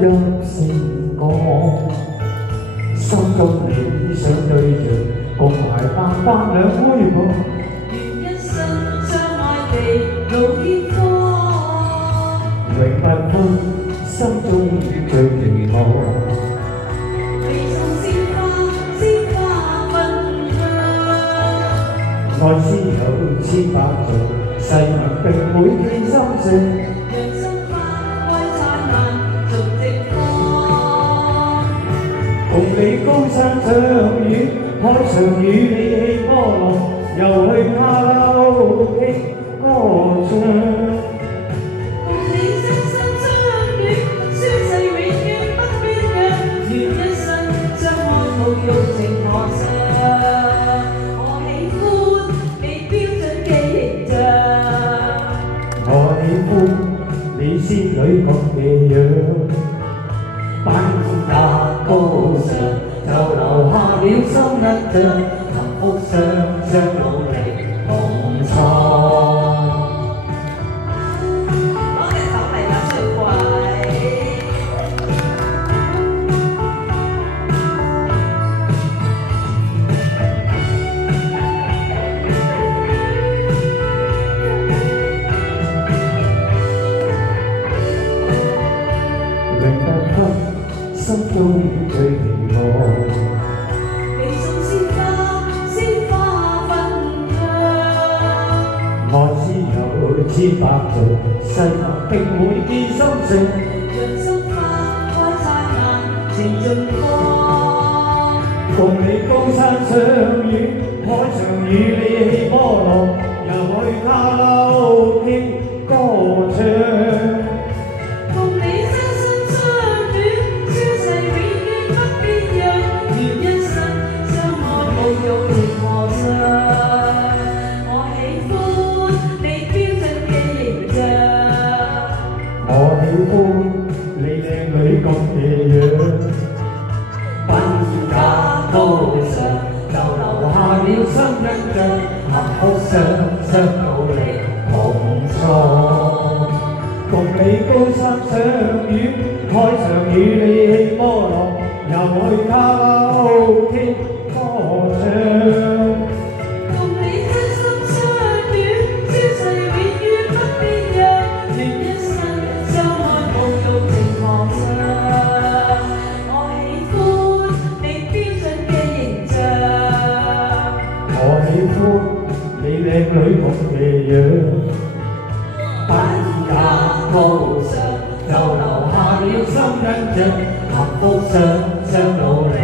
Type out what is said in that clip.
入成鋼，心中理想對象，共埋百百兩杯薄。願一生相愛地老結科，永不分，心中最期望。未送鮮花分享。愛是有千百種，世人並會記心上。讓心花開燦爛，逐直放。共你高山上雨，海上與你起波浪，又去卡拉 OK 歌唱。共你真心相戀，消逝永遠不變樣。願一生相愛無欲情何上。我喜歡你標準嘅形象，我喜歡你仙女咁嘅樣，班價高尚，就留下了深印象，幸福雙雙努力共創。攞隻手嚟啦，小鬼。永不分，心中最期望。未送鮮花分享。愛是有千百種，世人並會記心上。讓心花開燦爛，情盡放。共你高山相遇，海上與你起波浪，又去卡拉 OK 歌唱。共你真心相戀，消逝永遠不變樣。願一生相愛無欲情何上。我喜歡你標準嘅形象，我喜歡你靚女咁嘅樣，品價高尚，就留下了深印象，幸福雙雙努力共創。共你高山相遇，海上與你起波浪，又去卡拉 OK 歌唱。共你真心相戀，消逝永遠不變樣。願一生相愛無欲情何上。我喜歡你標準嘅形象，我喜歡你靚女咁嘅樣，品價高尚，就留下了深印象，幸福雙雙努力